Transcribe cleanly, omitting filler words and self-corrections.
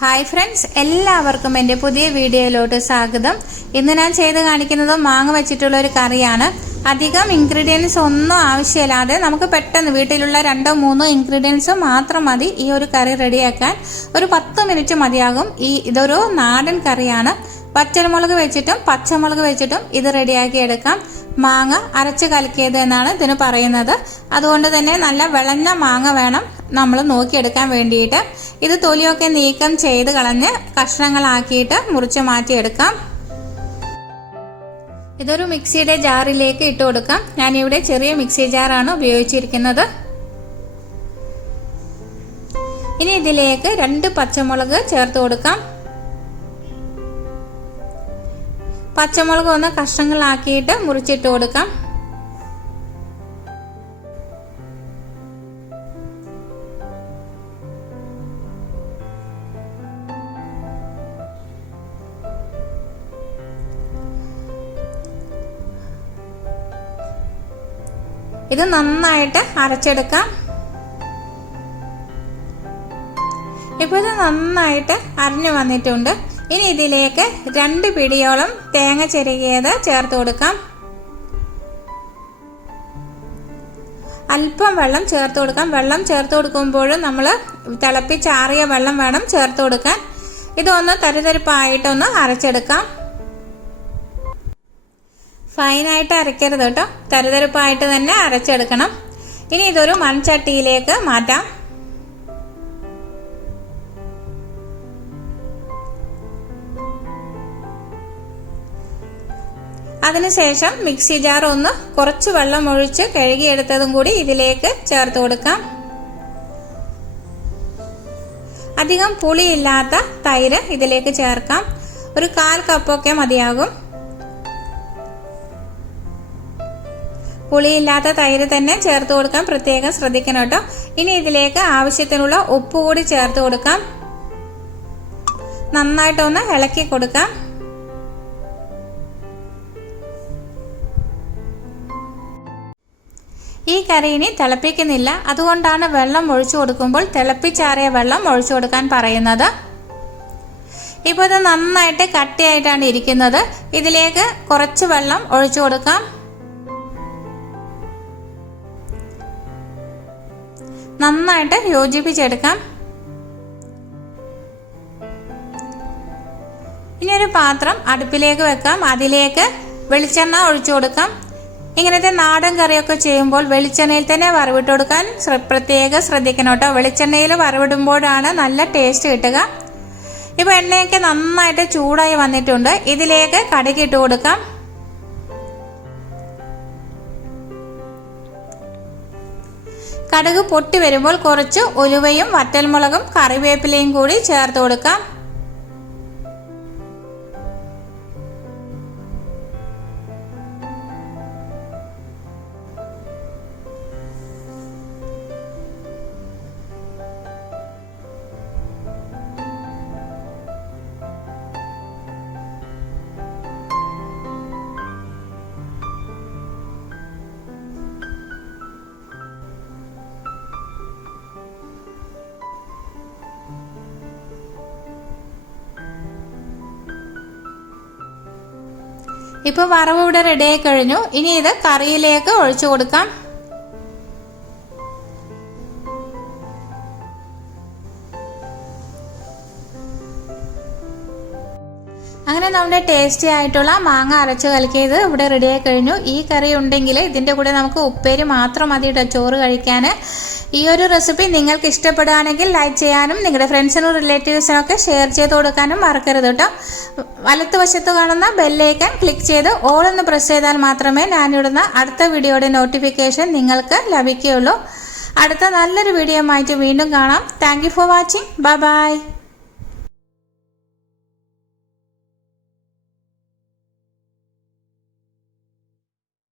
Hi friends, എല്ലാവർക്കും എൻ്റെ പുതിയ വീഡിയോയിലോട്ട് സ്വാഗതം. ഇന്ന് ഞാൻ ചെയ്ത് കാണിക്കുന്നത് മാങ്ങ വെച്ചിട്ടുള്ള ഒരു കറിയാണ്. അധികം ഇൻഗ്രീഡിയൻസ് ഒന്നും ആവശ്യമില്ലാതെ നമുക്ക് പെട്ടെന്ന് വീട്ടിലുള്ള 2-3 ഇൻഗ്രീഡിയൻസ് മാത്രം മതി ഈ ഒരു കറി റെഡിയാക്കാൻ. ഒരു 10 മിനിറ്റ് മതിയാകും. ഇതൊരു നാടൻ കറിയാണ്. പച്ചമുളക് വെച്ചിട്ടും പച്ചമുളക് വെച്ചിട്ടും ഇത് റെഡിയാക്കി എടുക്കാം. മാങ്ങ അരച്ച് കലക്കിയത് എന്നാണ് ഇതിന് പറയുന്നത്. അതുകൊണ്ട് തന്നെ നല്ല വിളഞ്ഞ മാങ്ങ വേണം നമ്മൾ നോക്കിയെടുക്കാൻ വേണ്ടിയിട്ട്. ഇത് തൊലിയൊക്കെ നീക്കം ചെയ്ത് കളഞ്ഞ് കഷ്ണങ്ങളാക്കിയിട്ട് മുറിച്ച് മാറ്റിയെടുക്കാം. ഇതൊരു മിക്സിയുടെ ജാറിലേക്ക് ഇട്ട് കൊടുക്കാം. ഞാനിവിടെ ചെറിയ മിക്സി ജാറാണ് ഉപയോഗിച്ചിരിക്കുന്നത്. ഇനി ഇതിലേക്ക് 2 പച്ചമുളക് ചേർത്ത് കൊടുക്കാം. പച്ചമുളക് ഒന്ന് കഷ്ണങ്ങളാക്കിയിട്ട് മുറിച്ചിട്ട് കൊടുക്കാം. ഇത് നന്നായിട്ട് അരച്ചെടുക്കാം. ഇപ്പോൾ ഇത് നന്നായിട്ട് അരഞ്ഞു വന്നിട്ടുണ്ട്. ഇനി ഇതിലേക്ക് 2 പിടിയോളം തേങ്ങ ചിരകിയത് ചേർത്ത് കൊടുക്കാം. അല്പം വെള്ളം ചേർത്ത് കൊടുക്കാം. വെള്ളം ചേർത്ത് കൊടുക്കുമ്പോഴും നമ്മൾ തിളപ്പിച്ചാറിയ വെള്ളം വേണം ചേർത്ത് കൊടുക്കാൻ. ഇതൊന്ന് തരിതരിപ്പായിട്ടൊന്ന് അരച്ചെടുക്കാം. ഫൈനായിട്ട് അരയ്ക്കരുത് കേട്ടോ, തരിതരിപ്പായിട്ട് തന്നെ അരച്ചെടുക്കണം. ഇനി ഇതൊരു മൺചട്ടിയിലേക്ക് മാറ്റാം. അതിനുശേഷം മിക്സി ജാർ ഒന്ന് കുറച്ച് വെള്ളം ഒഴിച്ച് കഴുകിയെടുത്തതും കൂടി ഇതിലേക്ക് ചേർത്ത് കൊടുക്കാം. അധികം പുളിയില്ലാത്ത തൈര് ഇതിലേക്ക് ചേർക്കാം. ഒരു 1/4 കപ്പൊക്കെ മതിയാകും. പുളിയില്ലാത്ത തൈര് തന്നെ ചേർത്ത് കൊടുക്കാൻ പ്രത്യേകം ശ്രദ്ധിക്കണം കേട്ടോ. ഇനി ഇതിലേക്ക് ആവശ്യത്തിനുള്ള ഉപ്പ് കൂടി ചേർത്ത് കൊടുക്കാം. നന്നായിട്ടൊന്ന് ഇളക്കി കൊടുക്കാം. ഈ കറി ഇനി തിളപ്പിക്കുന്നില്ല. അതുകൊണ്ടാണ് വെള്ളം ഒഴിച്ചു കൊടുക്കുമ്പോൾ തിളപ്പിച്ചാറിയ വെള്ളം ഒഴിച്ചു കൊടുക്കാൻ പറയുന്നത്. ഇപ്പോൾ ഇത് നന്നായിട്ട് കട്ടിയായിട്ടാണ് ഇരിക്കുന്നത്. ഇതിലേക്ക് കുറച്ച് വെള്ളം ഒഴിച്ചു കൊടുക്കാം. നന്നായിട്ട് യോജിപ്പിച്ചെടുക്കാം. ഇനി ഒരു പാത്രം അടുപ്പിലേക്ക് വെക്കാം. അതിലേക്ക് വെളിച്ചെണ്ണ ഒഴിച്ചു കൊടുക്കാം. ഇങ്ങനത്തെ നാടൻ കറിയൊക്കെ ചെയ്യുമ്പോൾ വെളിച്ചെണ്ണയിൽ തന്നെ വറവിട്ട് കൊടുക്കാൻ പ്രത്യേകം ശ്രദ്ധിക്കണം കേട്ടോ. വെളിച്ചെണ്ണയിൽ വറവിടുമ്പോഴാണ് നല്ല ടേസ്റ്റ് കിട്ടുക. ഇപ്പോൾ എണ്ണയൊക്കെ നന്നായിട്ട് ചൂടായി വന്നിട്ടുണ്ട്. ഇതിലേക്ക് കടുക് ഇട്ട് കൊടുക്കാം. കടുക് പൊട്ടി വരുമ്പോൾ കുറച്ച് ഉലുവയും വറ്റൽമുളകും കറിവേപ്പിലയും കൂടി ചേർത്ത് കൊടുക്കാം. ഇപ്പോൾ വറവ് ഇവിടെ റെഡിയായി കഴിഞ്ഞു. ഇനി ഇത് കറിയിലേക്ക് ഒഴിച്ചു കൊടുക്കാം. അങ്ങനെ നമ്മുടെ ടേസ്റ്റി ആയിട്ടുള്ള മാങ്ങ അരച്ച് കലക്കിയത് ഇവിടെ റെഡിയായി കഴിഞ്ഞു. ഈ കറി ഉണ്ടെങ്കിൽ ഇതിൻ്റെ കൂടെ നമുക്ക് ഉപ്പേരി മാത്രം മതി കേട്ടോ ചോറ് കഴിക്കാൻ. ഈ ഒരു റെസിപ്പി നിങ്ങൾക്ക് ഇഷ്ടപ്പെടുകയാണെങ്കിൽ ലൈക്ക് ചെയ്യാനും നിങ്ങളുടെ ഫ്രണ്ട്സിനും റിലേറ്റീവ്സിനൊക്കെ ഷെയർ ചെയ്ത് കൊടുക്കാനും മറക്കരുത് കേട്ടോ. വലത്തുവശത്ത് കാണുന്ന ബെല്ലൈക്കൺ ക്ലിക്ക് ചെയ്ത് ഓൾ എന്ന് പ്രസ് ചെയ്താൽ മാത്രമേ ഞാനിടുന്ന അടുത്ത വീഡിയോയുടെ നോട്ടിഫിക്കേഷൻ നിങ്ങൾക്ക് ലഭിക്കുകയുള്ളൂ. അടുത്ത നല്ലൊരു വീഡിയോ ആയിട്ട് വീണ്ടും കാണാം. Thank you for watching. Bye bye.